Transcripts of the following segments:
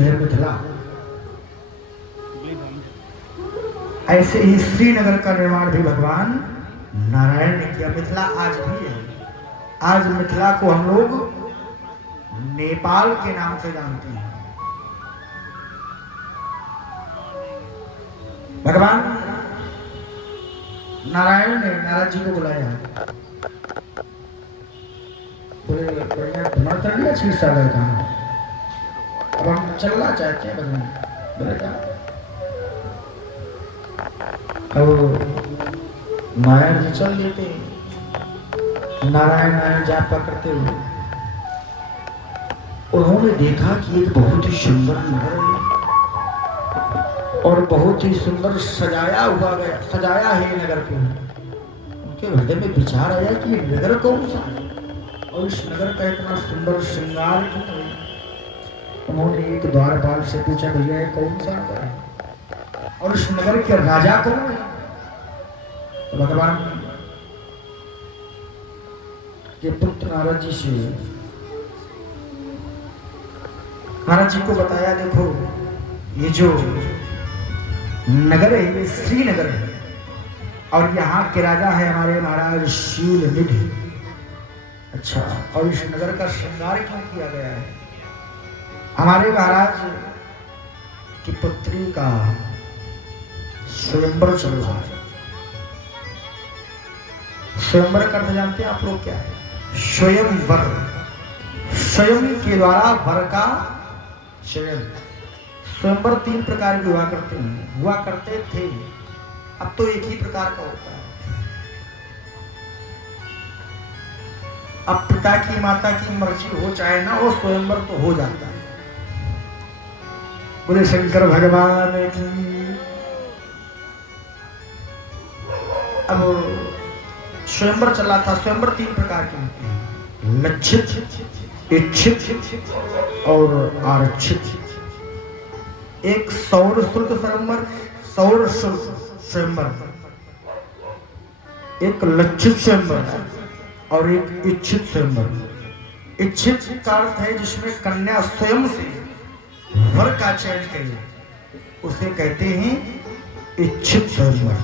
मिथिला। ऐसे ही श्रीनगर का निर्माण भी भगवान नारायण ने किया। मिथिला आज भी है। आज मिथिला को हम लोग नेपाल के नाम से जानते हैं। भगवान नारायण ने नारद जी को बुलाया, बोले बढ़िया भ्रमण कर लिया 6 साल का, अब हम चलना चाहते हैं बदन। बोले क्या? अब नारायण जी चल लेते, नारायण नारायण जापा करते हुए उन्होंने देखा कि एक बहुत ही सुंदर नगर है और बहुत ही सुंदर सजाया है नगर को। उनके हृदय में विचार आया कि ये नगर कौन सा है और इस नगर का इतना सुंदर श्रृंगार क्यों है। उन्होंने एक द्वारपाल से पूछा, भैया ये कौन सा नगर है और इस नगर के राजा कौन है? तो भगवान के पुत्र नारद जी से नारद जी को बताया, देखो ये जो नगर है ये श्रीनगर है और यहाँ के राजा है हमारे महाराज शील निधि। अच्छा, और इस नगर का श्रृंगार क्यों किया गया है? हमारे महाराज की पुत्री का स्वयंवर चल रहा है। स्वयंवर का अर्थ जानते हैं आप लोग क्या है? स्वयंवर, स्वयं के द्वारा वर का चयन। स्वयंवर 3 प्रकार के हुआ करते थे, अब तो एक ही प्रकार का होता है। अब पिता की माता की मर्जी हो चाहे ना हो, स्वयंवर तो हो जाता है। बोले शंकर भगवान की। अब स्वयंवर चला था। स्वयंवर 3 प्रकार के होते हैं, लक्षित, इच्छित और आरक्षित। एक सौर शुल्क स्वयंवर, एक लक्षित स्वयंवर और एक इच्छित स्वयंवर। इच्छित का अर्थ है जिसमें कन्या स्वयं से वर का चयन करे, उसे कहते हैं इच्छित स्वयंवर।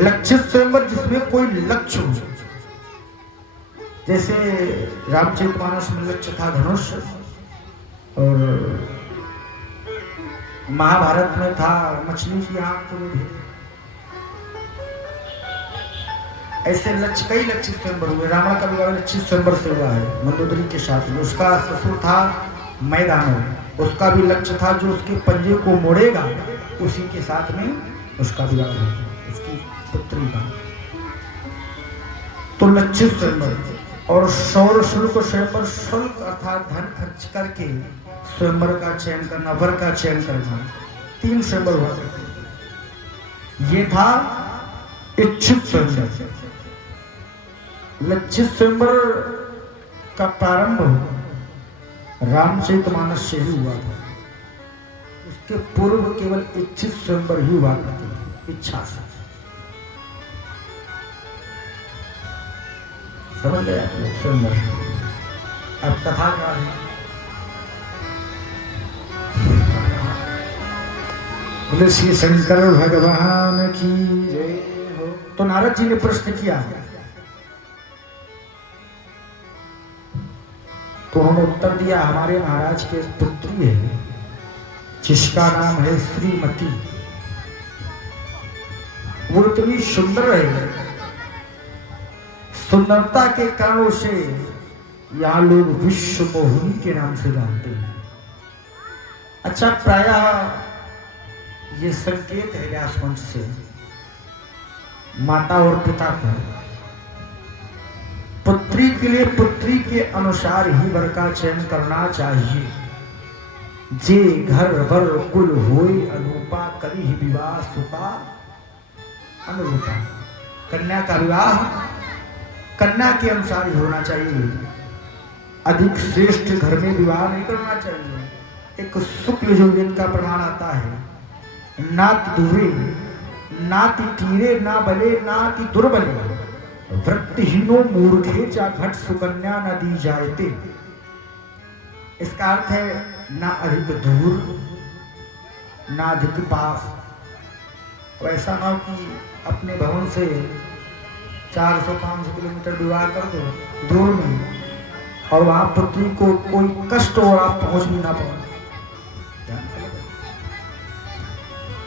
लक्षित स्वयंवर जिसमें कोई लक्ष्य हो, जैसे रामचरितमानस में लक्ष्य था धनुष और महाभारत में था मछली की आंख को। ऐसे लक्ष्य कई लक्षित स्वयंवर हुए। रावण का विवाह लक्षित स्वयंवर से हुआ है मंदोदरी के साथ में। उसका ससुर था मैदान, उसका भी लक्ष्य था जो उसके पंजे को मोड़ेगा उसी के साथ में उसका विवाह हुआ, उसकी पुत्री का। तो लक्षित स्वयंवर। और सौर शुल्क स्वयंवर, शुल्क अर्थात धन खर्च करके स्वयंवर का चयन करना, वर का चयन करना। 3 स्वयंवर हुआ करते। ये था इच्छित स्वयंवर। लक्षित स्वयंवर का प्रारंभ रामचरितमानस से ही हुआ था। उसके पूर्व केवल इच्छित स्वयंवर ही हुआ करते थे, इच्छा से। समझ गए आप लोग स्वयंवर? अब कथा क्या है? बोले श्री शंकर भगवान की जय हो। तो नारद जी ने प्रश्न किया तो उन्होंने उत्तर दिया, हमारे महाराज के पुत्री है जिसका नाम है श्रीमती। वो इतनी सुंदर है, सुंदरता के कारण उसे यहाँ लोग विश्व मोहिनी के नाम से जानते हैं। अच्छा, प्रायः ये संकेत है व्यासमंच से माता और पिता को, पुत्री के लिए पुत्री के अनुसार ही वर का चयन करना चाहिए। जे घर वर कुल होई अनुपा, करी ही विवाह सुपा अनुरूपा। कन्या का विवाह कन्या के अनुसार ही होना चाहिए, अधिक श्रेष्ठ घर में विवाह नहीं करना चाहिए। एक शुक्ल यजुर्वेद का प्रमाण आता है, नाति दूरे नाति तीरे ना बले नाति दुर्बले, वृत्तिहीनो मूर्खे चा घट सुकन्या न दी जायते। इसका अर्थ है ना अधिक दूर ना अधिक पास। वैसा ना हो कि अपने भवन से 400-500 किलोमीटर विवाह कर दो दूर में, और वहां पुत्री को कोई कष्ट हो, आप पहुंच भी ना पाओ।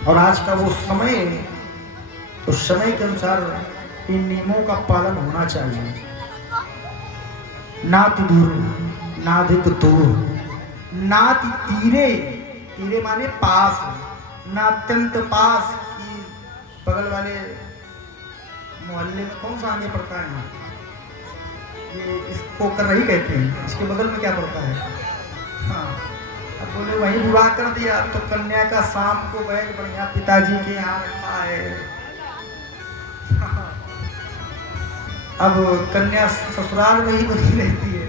और आज का वो समय, तो समय के अनुसार इन नियमों का पालन होना चाहिए। नाति दूर ना अधिक दूर, नाति तीरे, तीरे माने पास, ना अत्यंत पास की बगल वाले मोहल्ले में कौन सा आगे पड़ता है ना, ये इसको कर रही कहते हैं, इसके बगल में क्या पड़ता है। हाँ, अब बोले वही विवाह कर दिया तो कन्या का शाम को बैग बढ़िया पिताजी के यहाँ रखा है। अब कन्या ससुराल में ही बनी रहती है,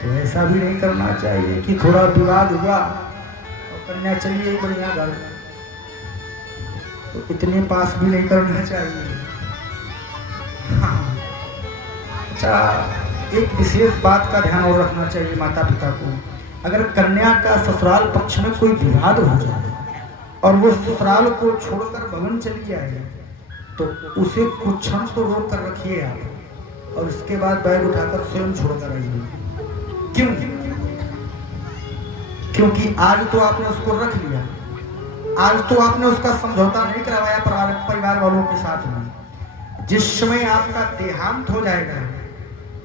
तो ऐसा भी नहीं करना चाहिए कि थोड़ा विवाद हुआ और कन्या चली गई बढ़िया घर, तो इतने पास भी नहीं करना चाहिए। हाँ। अच्छा, एक विशेष बात का ध्यान और रखना चाहिए माता पिता को। अगर कन्या का ससुराल पक्ष में कोई विवाद हो जाए और वो ससुराल को छोड़कर भवन चली जाए, तो उसे कुछ क्षण तो रोक कर रखिए आप, और उसके बाद बैग उठाकर स्वयं छोड़कर आइए। क्यों? क्योंकि आज तो आपने उसको रख लिया, आज तो आपने उसका समझौता नहीं करवाया परिवार वालों के साथ में। जिस समय आपका देहांत हो जाएगा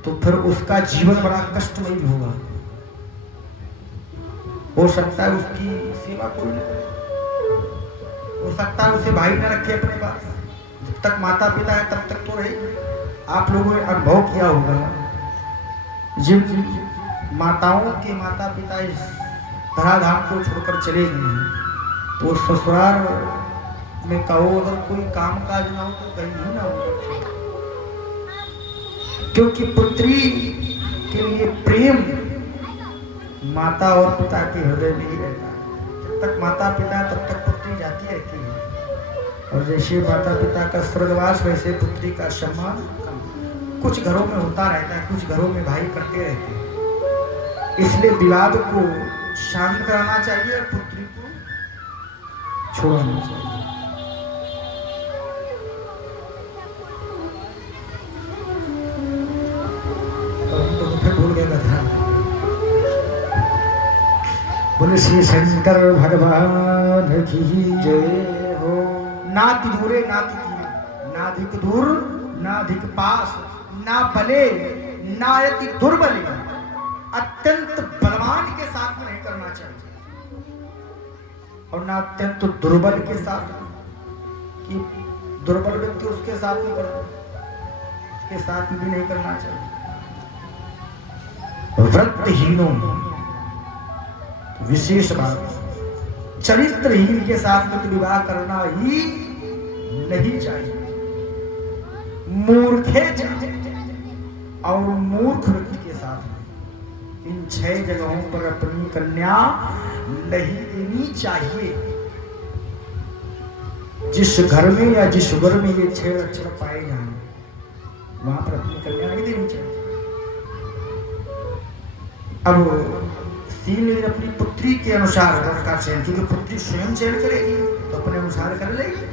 तो फिर उसका जीवन बड़ा कष्टमय भी होगा। हो सकता है उसकी सेवा कोई न करे, हो सकता है उसे भाई न रखे अपने पास, जब तक माता पिता है तब तक तो रहे। आप लोगों ने अनुभव किया होगा, जिन माताओं के माता पिता इस धराधाम को छोड़कर चले गए हैं, तो ससुराल में कहो अगर कोई काम काज ना हो तो कहीं नहीं ना हो, क्योंकि पुत्री के लिए प्रेम माता और पिता के हृदय में ही रहता है। जब तक माता पिता तब तक पुत्री जाती रहती है, और जैसे माता पिता का स्वर्गवास वैसे पुत्री का सम्मान कुछ घरों में होता रहता है, कुछ घरों में भाई करते रहते हैं। इसलिए विवाद को शांत कराना चाहिए और पुत्री को छोड़ना चाहिए। तो फिर भूल गया कथा। बोले श्री शंकर भगवान की जय हो। नाति दूरे नाति तीरे, ना अधिक दूर ना अधिक पास, ना बले ना अति दुर्बले, अत्यंत बलवान के साथ में नहीं करना चाहिए और ना अत्यंत दुर्बल के साथ, कि दुर्बल व्यक्ति उसके साथ नहीं करना, उसके साथ भी नहीं करना चाहिए। व्रतहीनों, विशेष बात, चरित्रहीन के साथ में विवाह करना ही नहीं चाहिए। मूर्खे और मूर्ख व्यक्ति के साथ में इन 6 जगहों पर अपनी कन्या नहीं देनी चाहिए। जिस घर में या जिस वर में ये 6 अक्षर पाए जाए वहां पर अपनी कन्या नहीं देनी चाहिए। अब सील ने अपनी पुत्री के अनुसार वर का चयन, क्योंकि पुत्री स्वयं चयन करेगी तो अपने अनुसार कर लेगी।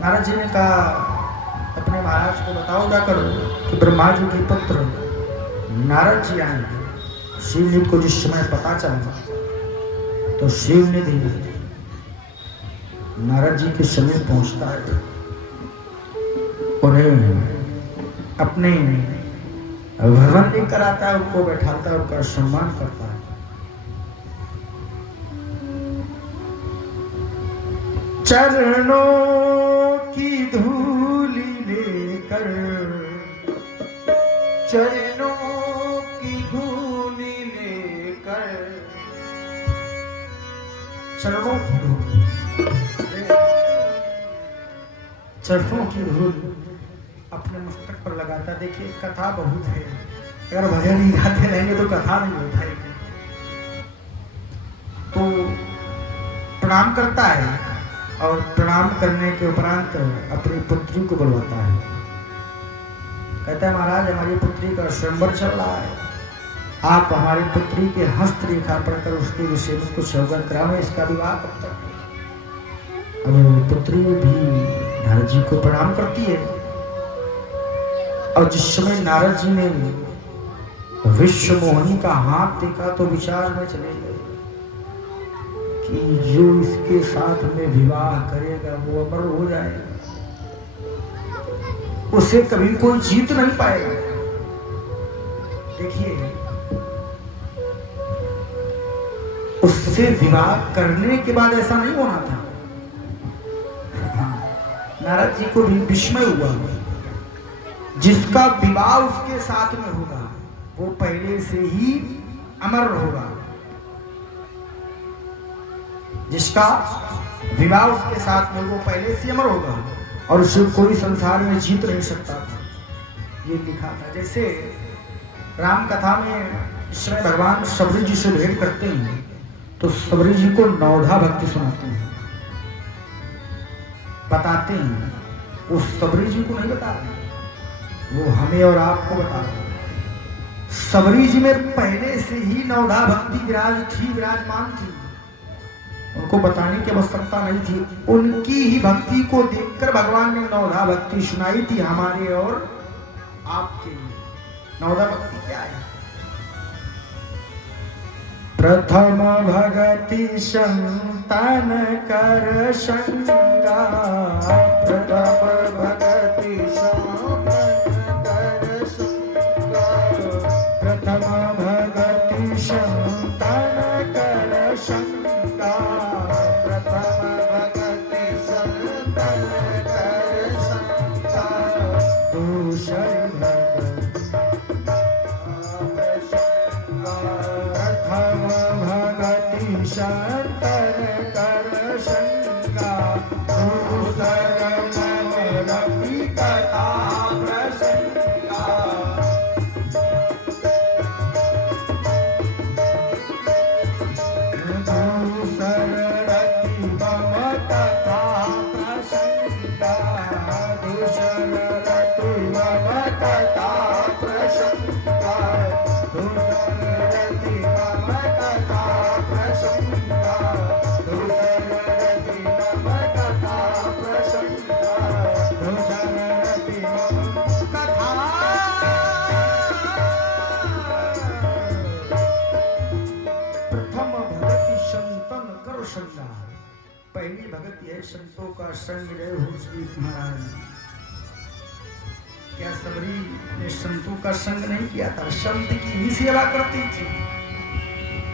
नारद जी ने कहा अपने महाराज को बताओ जाकर कि ब्रह्मा जी के पुत्र नारद जी आएंगे। शिव जी को जिस समय पता चला तो शिव ने भी नारद जी के समय पहुंचता है, उन्हें अपने भवन लेकर आता है, उनको बैठाता है, उनका सम्मान करता है। चरणों की धूली लेकर, चरणों की धूली लेकर, चरणों की धूल, चरणों की धूल अपने मस्तक पर लगाता। देखिए कथा बहुत है, अगर भजन ही गाते रहेंगे तो कथा नहीं हो पाएगी। तो प्रणाम करता है और प्रणाम करने के उपरांत अपनी पुत्री को बुलवाता है। कहता है महाराज हमारी पुत्री का स्वयंवर चल रहा है, आप हमारी पुत्री के हस्तरेखा पढ़कर उसके विषय में कुछ अवगत करावें, इसका विवाह कब तक। अब पुत्री भी नारद जी को प्रणाम करती है। और जिस समय नारद जी ने विश्व मोहिनी का हाथ देखा तो विचार में चले गए कि जो इसके साथ में विवाह करेगा वो अमर हो जाएगा, उसे कभी कोई जीत नहीं पाएगा। देखिए, उससे विवाह करने के बाद ऐसा नहीं होना था। नारद जी को भी विस्मय हुआ, जिसका विवाह उसके साथ में होगा वो पहले से ही अमर होगा। जिसका विवाह उसके साथ में वो पहले से अमर होगा और उसे कोई संसार में जीत नहीं सकता था, ये लिखा था। जैसे राम कथा में इसमें भगवान सबरी जी से भेंट करते हैं तो सबरी जी को नवधा भक्ति सुनाते हैं, बताते हैं। वो सबरी जी को नहीं बता रहे, वो हमें और आपको बता रहे। सबरी जी में पहले से ही नवधा भक्ति विराजमान थी, उनको बताने की आवश्यकता नहीं थी। उनकी ही भक्ति को देखकर भगवान ने नवधा भक्ति सुनाई थी हमारे और आपके लिए। नवधा भक्ति क्या है? प्रथम भगति संतान कर संगा, प्रथम भगति संतान कर संगा, प्रथम भगति संतान कर संगा, प्रथम भगति संतान कर संगा, दूसरी शंकर कर संगा, दूसर मन रवि कथा प्रसंगा, दूसर रति मम कथा प्रसंगा, दूसर रति मम कथा प्रसंगा, दूसर रति मम कथा प्रसंगा, दूसर रति मम कथा प्रसंगा, दूसर रति मम कथा। प्रथम भगति संतन कर संगा, पहली भगति है संतों का संग रहे हो श्री महाराज। क्या सबरी ने संतों का संग नहीं किया था? संत की ही सेवा करती थी।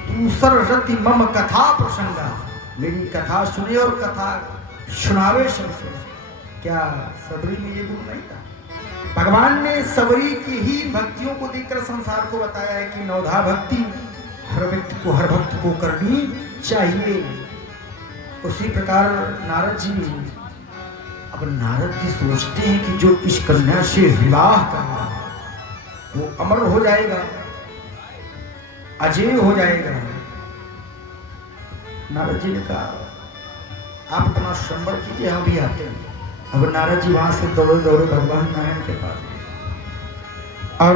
दूसर रति मम कथा प्रसंगा, मेरी कथा सुने और कथा सुनावे सबसे। क्या सबरी में ये गुण नहीं था? भगवान ने सबरी की ही भक्तियों को देखकर संसार को बताया है कि नवधा भक्ति हर व्यक्ति को, हर भक्त को करनी चाहिए। उसी प्रकार नारद जी, अब नारद जी सोचते हैं कि जो इस कन्या से विवाह करना वो अमर हो जाएगा, अजय हो जाएगा। नारद जी ने कहा आप अपना संवर कीजिए, हम भी आते हैं। अब नारद जी वहां से दौड़े दौड़े भगवान नारायण के पास, और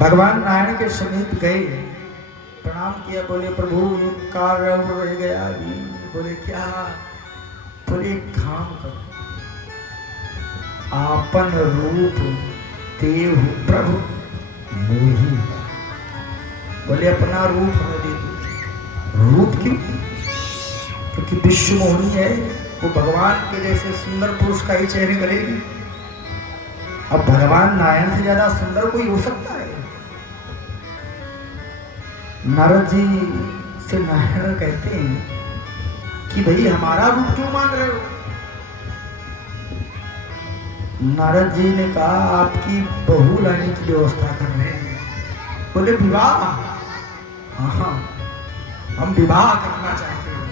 भगवान नारायण के समीप गए, प्रणाम किया, बोले प्रभु एक कार्य रह गया अभी। बोले क्या? बोले काम करो, आपन रूप देव प्रभु मोही। बोले अपना रूप हमें दे दो। रूप क्यों? क्योंकि विश्व मोहिनी है, वो भगवान के जैसे सुंदर पुरुष का ही चेहरे करेगी। अब भगवान नारायण से ज्यादा सुंदर कोई हो सकता है? नारद जी से नारायण कहते हैं कि भाई हमारा रूप क्यों मांग रहे हो? नारद जी ने कहा आपकी बहू लाने की व्यवस्था कर रहे हैं। बोले विवाह? हाँ, हम विवाह करना चाहते हैं।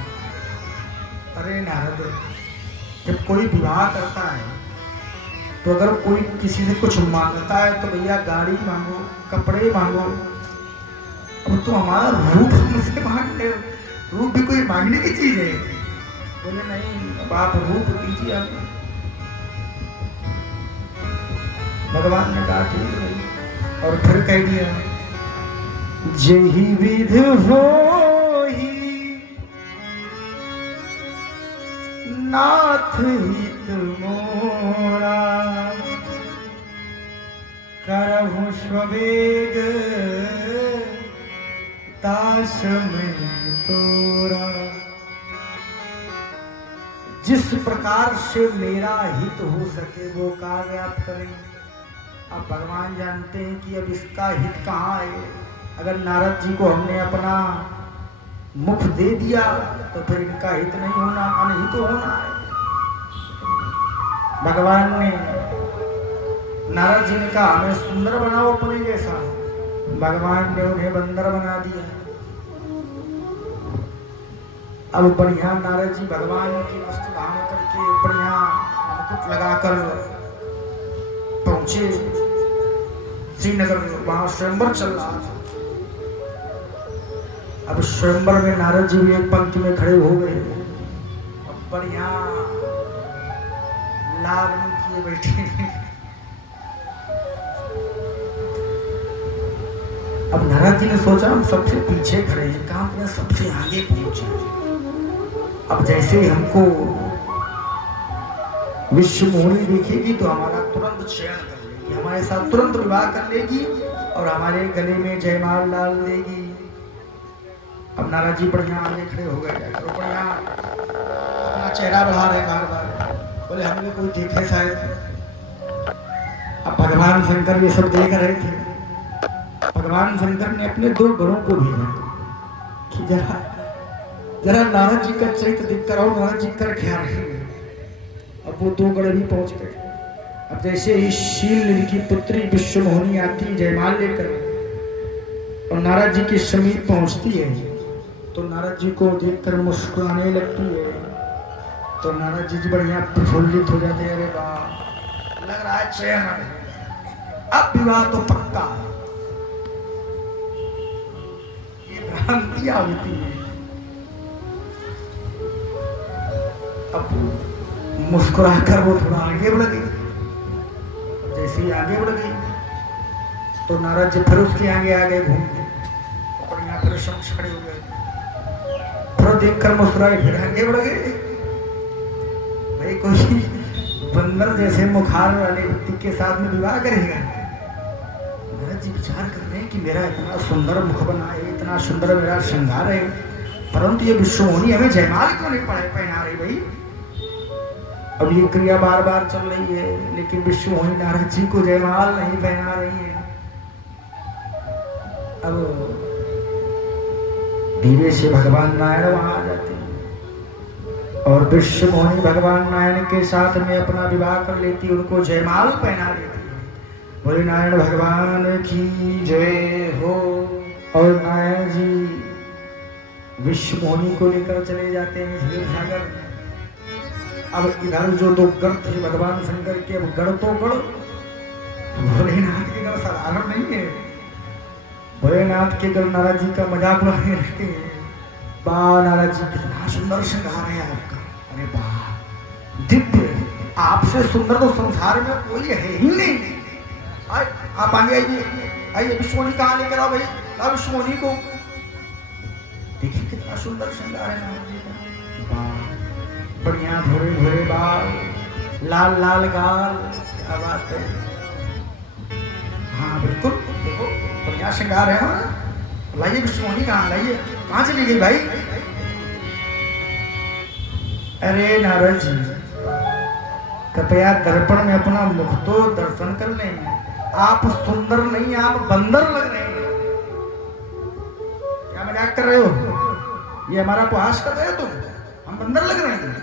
अरे नारद, जब कोई विवाह करता है तो अगर कोई किसी से कुछ मांगता है तो भैया गाड़ी मांगो, कपड़े मांगो। अब तो हमारा रूप मुझसे मांग ले, रूप भी कोई मांगने की चीज है? बोले नहीं, अब आप रूप दीजिए। आप भगवान ने कहा ठीक है, और फिर कह दिया जेहि विध होई नाथ हित मोरा करहु स्ववेग दास में तोरा। जिस प्रकार से मेरा हित हो सके वो कार्य आप करें। अब भगवान जानते हैं कि अब इसका हित कहाँ है। अगर नारद जी को हमने अपना मुख दे दिया तो फिर इनका हित नहीं होना, अनहित होना है। भगवान ने नारद जी ने कहा हमें सुंदर बनाओ अपने जैसा। भगवान ने उन्हें बंदर बना दिया। अब बढ़िया नारद जी भगवान की वस्त्र धारण करके बढ़िया मुकुट लगाकर पहुंचे श्रीनगर। वहां स्वयंवर चल रहा था। अब स्वयंवर में नारद जी भी एक पंक्ति में खड़े हो गए। अब बढ़िया लाल किए बैठे। अब नारद जी ने सोचा हम सबसे पीछे खड़े हैं, कहां अपने सबसे आगे पहुंचे। अब जैसे ही हमको विश्व मोहिनी देखेगी तो हमारा तुरंत चयन कर लेगी, हमारे साथ तुरंत विवाह कर लेगी और हमारे गले में जयमाल डाल देगी। अब नारद जी बढ़िया आगे खड़े हो गए और बढ़िया अपना चेहरा बढ़ा रहे बार बार। बोले हमने कोई देखे शायद। अब भगवान शंकर ये सब देख रहे थे। भगवान शंकर ने अपने दो गणों को भेजा कि जरा नारद जी का चरित्र देखकर और नारद जी का ख्याल रखेंगे। अब वो दो गण भी पहुंच गए। अब जैसे ही शील की पुत्री विश्व मोहिनी आती जयमाल लेकर और नारद जी के समीप पहुंचती है तो नारद जी को देखकर मुस्कुराने लगती है। तो नारद जी बढ़िया प्रफुल्लित हो जाते हैं। अरे वाह, लग रहा है चयन अब विवाह तो पक्का। ये भ्रांतियां होती है। अब मुस्कुराकर वो थोड़ा आगे बढ़ गई। जैसे ही आगे बढ़ गई तो नारद जी फिर उसके आगे आगे घूम गए। बढ़िया फिर समक्ष खड़े हो गए। फिर देखकर मुस्कुराए, फिर आगे बढ़ गए। भाई कोई बंदर जैसे मुखार वाले व्यक्ति के साथ में विवाह करेगा। नारद जी विचार कर रहे हैं कि मेरा इतना सुंदर मुख बना है, इतना सुंदर मेरा श्रृंगार है, परंतु ये विश्व मोहिनी हमें जयमाल क्यों नहीं पहना रही भाई। अब ये क्रिया बार बार चल रही है लेकिन विश्व मोहिनी नारद जी को जयमाल नहीं पहना रही है। अब धीरे से भगवान नारायण वहां आ जाते हैं और विश्व मोहिनी भगवान नारायण के साथ में अपना विवाह कर लेती, उनको जयमाल पहना देती है। बोले नारायण भगवान की जय हो। और नारायण जी विश्व मोहिनी को लेकर चले जाते हैं क्षीर सागर। अब इधर जो दो गण थे भगवान शंकर के, अब गण तो गण, भोलेनाथ के गण साधारण नहीं है। भोलेनाथ के गण नारद जी का मजाक उड़ाने लगते हैं। वाह नारद जी कितना सुंदर श्रृंगार है आपका। अरे वाह दिव्य, आपसे सुंदर तो संसार में कोई है ही नहीं। आप आगे आइए, विश्व मोहिनी कहाँ लेकर आओ भाई, लाओ विश्व मोहिनी को। देखिए कितना सुंदर श्रृंगार है नारद जी का। बढ़िया भूरे भूरे बाल, लाल लाल गाल, क्या बात है। हाँ बिल्कुल, देखो बढ़िया श्रृंगार है हमारा। लाइए विश्व मोहिनी कहाँ, लाइए, कहाँ चली गई भाई। अरे नारद जी कृपया दर्पण में अपना मुख तो दर्शन कर लें। आप सुंदर नहीं, आप बंदर लग रहे हैं। क्या मजाक कर रहे हो? ये हमारा उपहास कर रहे हो तुम? हम बंदर लग रहे हैं?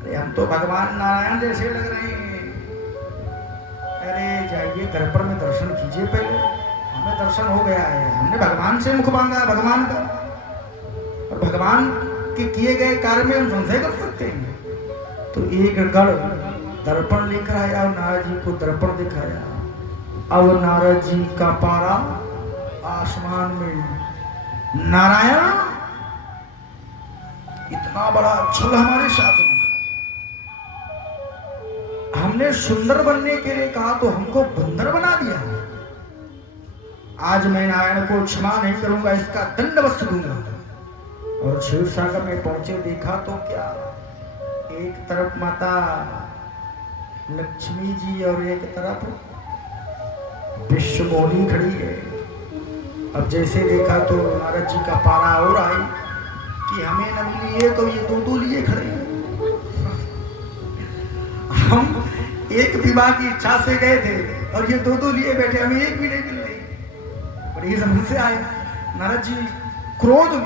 अरे हम तो भगवान नारायण जैसे लग रहे हैं। अरे जाइए दर्पण में दर्शन कीजिए पहले। हमें दर्शन हो गया है, हमने भगवान से मुख मांगा भगवान का, और भगवान के किए गए कार्य में हम संशय कर सकते हैं। तो एक गण दर्पण लेकर आया और नारद जी को दर्पण दिखाया। अब नारद जी का पारा आसमान में। नारायण इतना बड़ा छल हमारे साथ में। हमने सुंदर बनने के लिए कहा तो हमको बंदर बना दिया। आज मैं नारायण को क्षमा नहीं करूंगा, इसका दंड अवश्य दूंगा। और क्षीर सागर में पहुंचे, देखा तो क्या, एक तरफ माता लक्ष्मी जी और एक तरफ विश्वमोहिनी खड़ी है। अब जैसे देखा तो नारद जी का पारा और आई कि हमें न मिली एक, ये दो लिए खड़े हैं। हम एक विवाह की इच्छा से गए थे और ये दो लिए बैठे, हमें एक भी नहीं मिल रही। बड़ी समस्या आए। नारद जी क्रोध में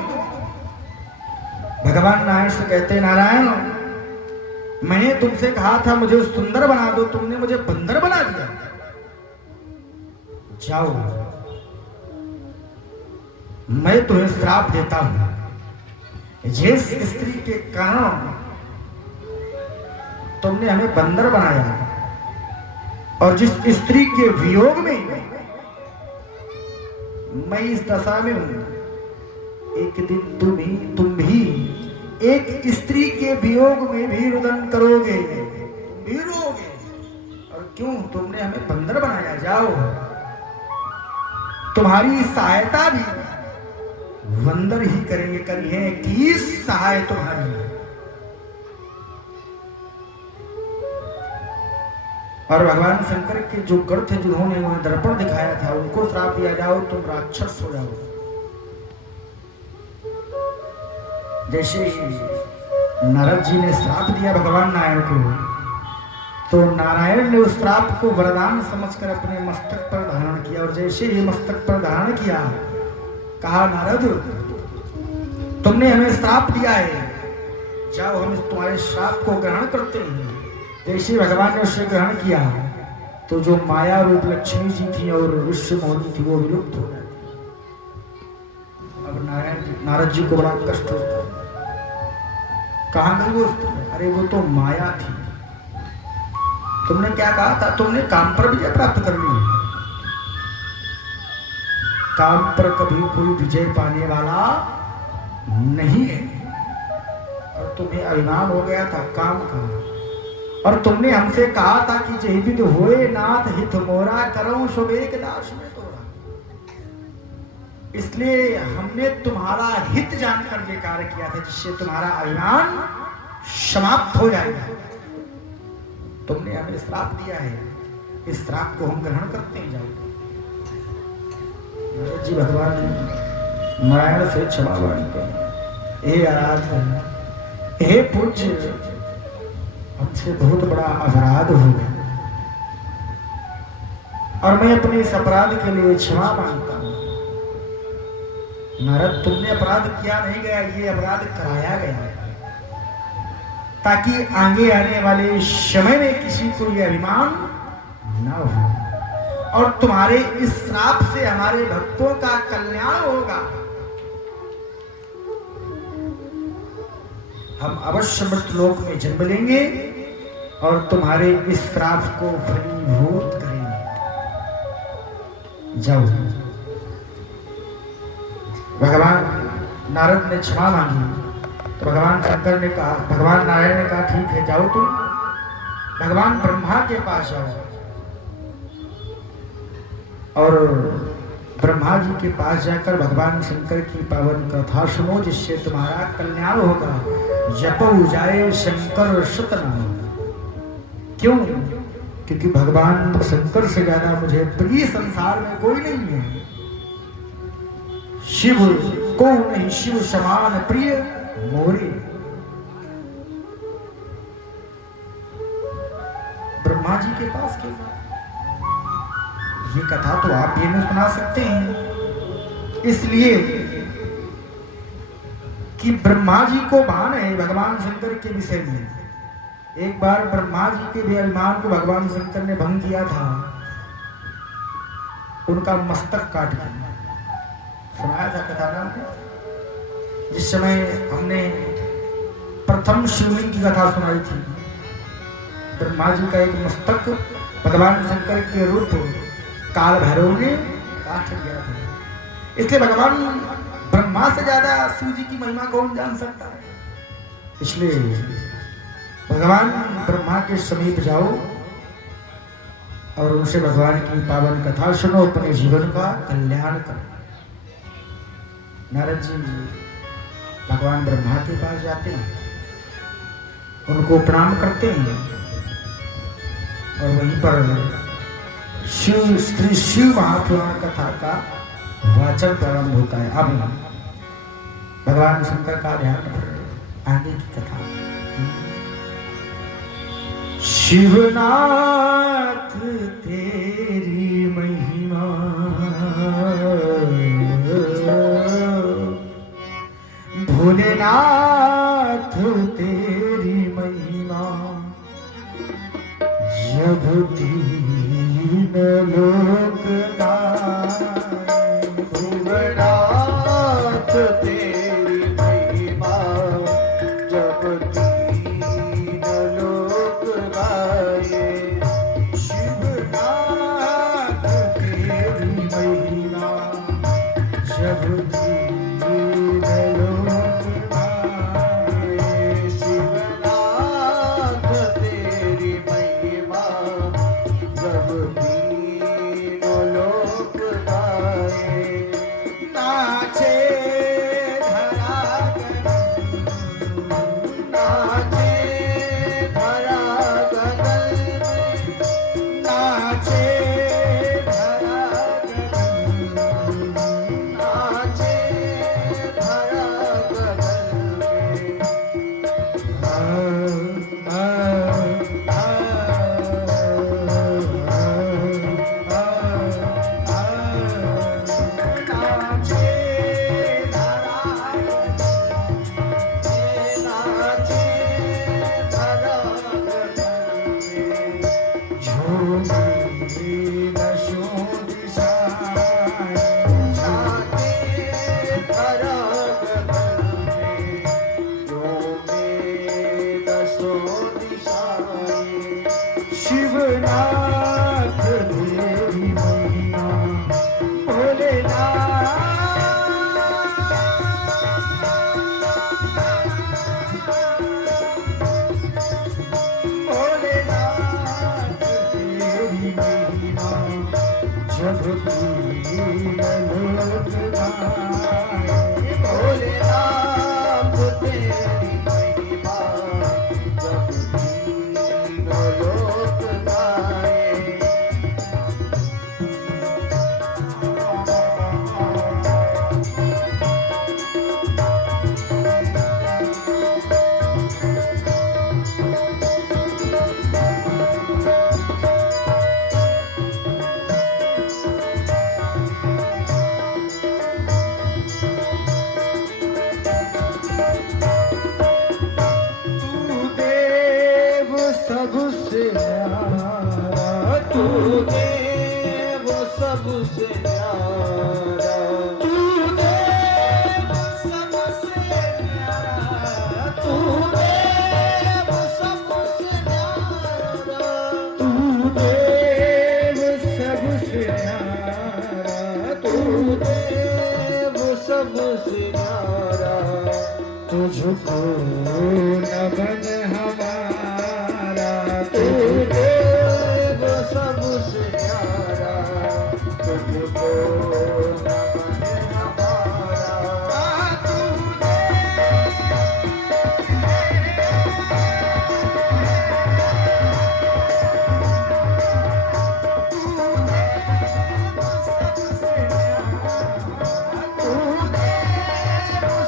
भगवान नारायण से कहते, नारायण मैंने तुमसे कहा था मुझे सुंदर बना दो, तुमने मुझे बंदर बना दिया। जाओ, मैं तुम्हें श्राप देता हूं, जिस स्त्री के कारण तुमने हमें बंदर बनाया और जिस स्त्री के वियोग में मैं इस दशा में हूं, एक दिन तुम भी एक स्त्री के वियोग में भी रुदन करोगे, भी रोगे। और क्यों, तुमने हमें बंदर बनाया। जाओ, तुम्हारी सहायता भी बंदर ही करेंगे, करिए की सहाय तुम्हारी। और भगवान शंकर के जो गढ़ थे, जिन्होंने उन्हें दर्पण दिखाया था, उनको श्राप दिया, जाओ तुम राक्षस हो जाओ। जैसे नारद जी ने श्राप दिया भगवान नारायण को, तो नारायण ने उस श्राप को वरदान समझकर अपने मस्तक पर धारण किया। और जैसे ही मस्तक पर धारण किया, कहा नारद तुमने हमें श्राप दिया है, जाओ हम तुम्हारे श्राप को ग्रहण करते हैं। जैसे भगवान ने उसे ग्रहण किया, तो जो माया रूप लक्ष्मी जी थी और विश्वमोहिनी थी, वो विलुप्त हो गई। अब नारद जी को बड़ा कष्ट होता, कहाँ गई वो स्त्री? अरे वो तो माया थी। तुमने क्या कहा था? तुमने काम पर विजय प्राप्त करनी है। काम पर कभी कोई विजय पाने वाला नहीं है। और तुम्हें अभिमान हो गया था काम का, और तुमने हमसे कहा था कि जय विद होए नाथ हित मोरा, करऊं सुबेक दास में तोरा। इसलिए हमने तुम्हारा हित जानकर ये कार्य किया था, जिससे तुम्हारा अभिमान समाप्त हो जाएगा। तुमने हमें श्राप दिया है, इस श्राप को हम ग्रहण करते हैं। जाओ। नारद जी भगवान नारायण से क्षमा मांगते, हे आराध्य, हे पूज्य, हमसे बहुत बड़ा अपराध हो गया और मैं अपने इस अपराध के लिए क्षमा मांगता हूं। नारद, तुमने अपराध किया नहीं गया, ये अपराध कराया गया, ताकि आगे आने वाले समय में किसी को ये अभिमान न हो और तुम्हारे इस श्राप से हमारे भक्तों का कल्याण होगा। हम अवश्य मृतलोक में जन्म लेंगे और तुम्हारे इस श्राप को फलीभूत करेंगे। जाओ। भगवान नारद ने क्षमा मांगी, तो भगवान शंकर ने कहा, भगवान नारायण ने कहा ठीक है, जाओ तुम भगवान ब्रह्मा के पास जाओ और ब्रह्मा जी के पास जाकर भगवान शंकर की पावन कथा सुनो, जिससे तुम्हारा कल्याण होगा। जपो जाए शंकर सतनाम। क्यों? क्योंकि भगवान शंकर से ज्यादा मुझे प्रिय संसार में कोई नहीं है। शिव को नहीं शिव समान प्रिय मोरे। ब्रह्मा जी के पास क्यों? ये कथा तो आप भी नहीं सुना सकते हैं, इसलिए कि ब्रह्मा जी को भान है भगवान शंकर के विषय में। एक बार ब्रह्मा जी के भी अभिमान को भगवान शंकर ने भंग किया था, उनका मस्तक काट दिया। सुनाया था कथा नाम में, जिस समय हमने प्रथम शिवलिंग की कथा सुनाई थी। ब्रह्मा जी का एक मस्तक भगवान शंकर के रूप काल भैरव ने काट दिया था। इसलिए भगवान ब्रह्मा से ज्यादा शिव जी की महिमा कौन जान सकता है। इसलिए भगवान ब्रह्मा के समीप जाओ और उनसे भगवान की पावन कथा सुनो, अपने जीवन का कल्याण करो। नारद जी भगवान ब्रह्मा के पास जाते हैं, उनको प्रणाम करते हैं और वहीं पर शिव श्री शिव महापुराण कथा का वाचन प्रारंभ होता है। अब भगवान शंकर का ध्यान आगे की कथा। शिवनाथ तेरी महिमा भोलेनाथ तेरी महिमा जब तीन लोक गाए। शिवनाथ तेरी महिमा जब तीन लोक गाए। शिवनाथ तेरी महिमा जब तीन लोक गाए। शिवनाथ तेरी महिमा जब तीन लोक गाए। नाचे धरा नाचे धरा गगन में, नाचे धरा नाचे धरा गगन में। शिवनाथ तेरी महिमा भोलेनाथ तेरी महिमा जब तीन लोक गाए। भोलेनाथ तेरी महिमा जब तीन लोक गाए। तू देव सबसे न्यारा, तू देव सबसे न्यारा, तू देव सबसे न्यारा, तू देव सबसे न्यारा, तू देव सबसे न्यारा, तू देव सबसे न्यारा। तुझको नमन हमारा, तू देव सबसे न्यारा, तुझको नमन हमारा। तू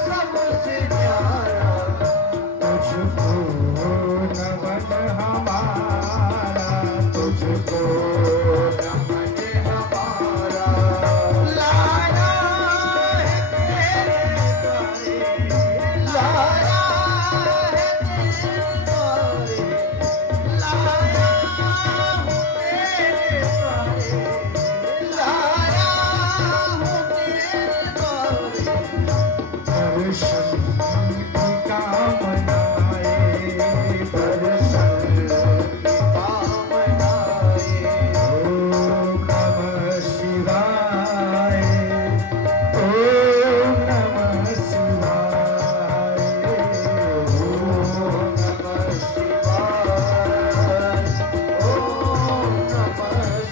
सबसे न्यारा, तुझको नमन हमारा, तुझको नमन हमारा। लाया है तेरे द्वारे, लाया है तेरे द्वारे, लाया हूँ तेरे द्वारे, लाया हूँ तेरे द्वारे। दर्शन की कामनाए, दर्शन की कामनाए। ओम नमः शिवाय, ओम नमः शिवाय, ओम नमः शिवाय, ओम नमः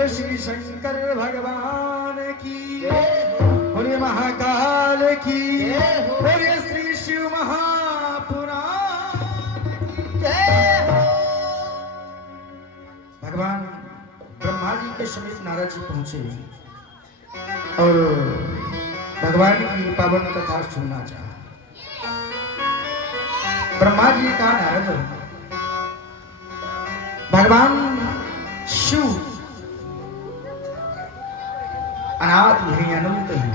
बोले श्री शंकर भगवान की, बोले महाकाल की, बोले श्री शिव महापुराण की। भगवान ब्रह्मा जी के समीप नारद जी पहुंचे और भगवान की पावन कथा सुनना चाहा। ब्रह्मा जी का नारद, भगवान शिव अनादि है, अनंत है।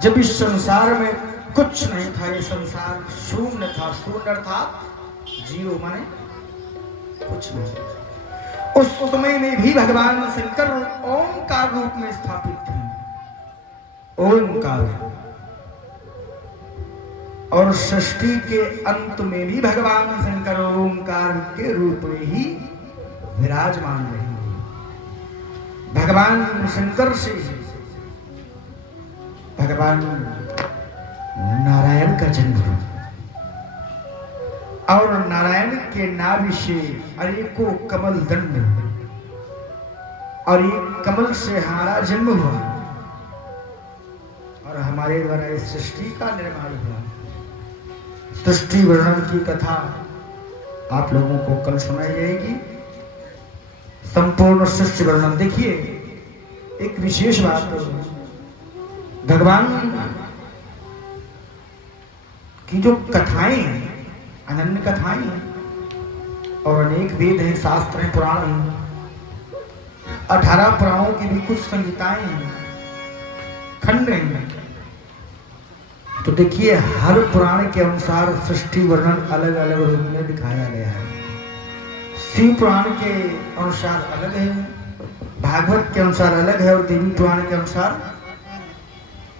जब इस संसार में कुछ नहीं था, ये संसार शून्य था। शून्य अर्थात जीरो माने कुछ नहीं। उस समय में भी भगवान शंकर ओंकार रूप में स्थापित थे। ओंकार। और सृष्टि के अंत में भी भगवान शंकर ओंकार के रूप में ही विराजमान रहे। भगवान शंकर से भगवान नारायण का जन्म हुआ और नारायण के नाभि से अनेकों कमल दंड और एक कमल से हमारा जन्म हुआ और हमारे द्वारा इस सृष्टि का निर्माण हुआ। सृष्टि वर्णन की कथा आप लोगों को कल सुनाई जाएगी। संपूर्ण सृष्टि वर्णन देखिए। एक विशेष बात, भगवान की जो कथाएं हैं, अनन्य कथाएं हैं और अनेक वेद हैं, शास्त्र हैं, पुराण हैं। 18 पुराणों की भी कुछ संहिताएं हैं, खंड हैं। तो देखिए, हर पुराण के अनुसार सृष्टि वर्णन अलग अलग रूप में दिखाया गया है। शिव पुराण के अनुसार अलग है, भागवत के अनुसार अलग है और देवी पुराण के अनुसार